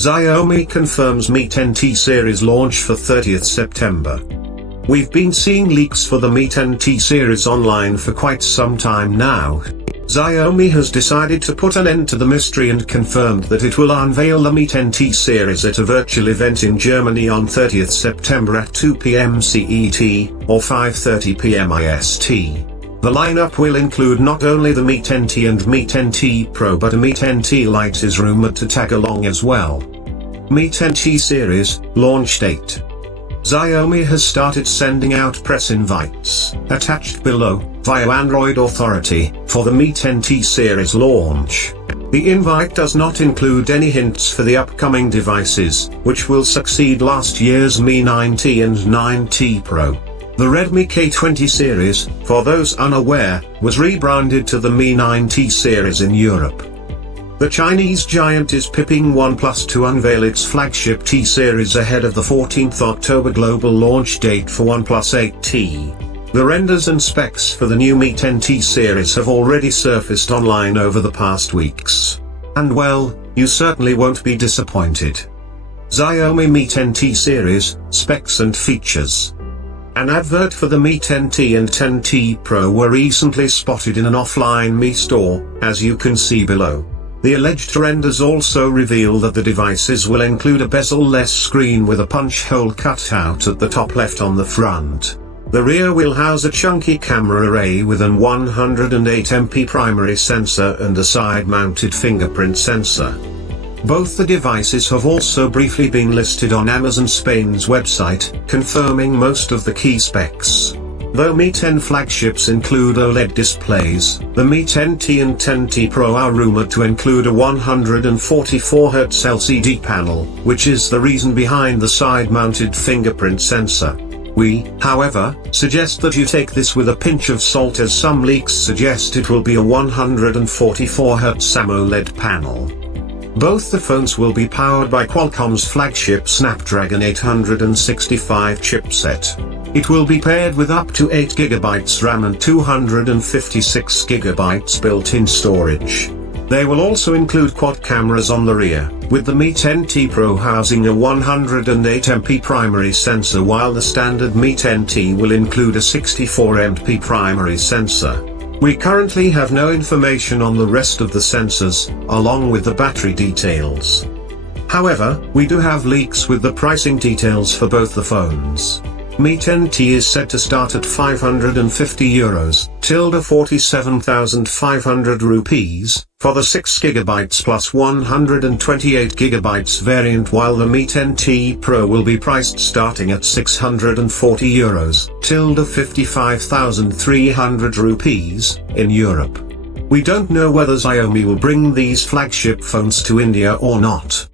Xiaomi confirms Mi 10T series launch for 30th September. We've been seeing leaks for the Mi 10T series online for quite some time now. Xiaomi has decided to put an end to the mystery and confirmed that it will unveil the Mi 10T series at a virtual event in Germany on 30th September at 2 p.m. CET, or 5:30 p.m. IST. The lineup will include not only the Mi 10T and Mi 10T Pro but a Mi 10T Lite is rumored to tag along as well. Mi 10T series, launch date. Xiaomi has started sending out press invites, attached below, via Android Authority, for the Mi 10T series launch. The invite does not include any hints for the upcoming devices, which will succeed last year's Mi 9T and 9T Pro. The Redmi K20 series, for those unaware, was rebranded to the Mi 9T series in Europe. The Chinese giant is pipping OnePlus to unveil its flagship T series ahead of the 14th October global launch date for OnePlus 8T. The renders and specs for the new Mi 10T series have already surfaced online over the past weeks. And well, you certainly won't be disappointed. Xiaomi Mi 10T series, specs and features. An advert for the Mi 10T and 10T Pro were recently spotted in an offline Mi store, as you can see below. The alleged renders also reveal that the devices will include a bezel-less screen with a punch hole cut out at the top left on the front. The rear will house a chunky camera array with an 108MP primary sensor and a side-mounted fingerprint sensor. Both the devices have also briefly been listed on Amazon Spain's website, confirming most of the key specs. Though Mi 10 flagships include OLED displays, the Mi 10T and 10T Pro are rumored to include a 144Hz LCD panel, which is the reason behind the side-mounted fingerprint sensor. We, however, suggest that you take this with a pinch of salt, as some leaks suggest it will be a 144Hz AMOLED panel. Both the phones will be powered by Qualcomm's flagship Snapdragon 865 chipset. It will be paired with up to 8GB RAM and 256GB built-in storage. They will also include quad cameras on the rear, with the Mi 10T Pro housing a 108MP primary sensor, while the standard Mi 10T will include a 64MP primary sensor. We currently have no information on the rest of the sensors, along with the battery details. However, we do have leaks with the pricing details for both the phones. Mi 10T is set to start at €550, 47,500 rupees, for the 6GB plus 128GB variant, while the Mi 10T Pro will be priced starting at €640, 55,300 rupees, in Europe. We don't know whether Xiaomi will bring these flagship phones to India or not.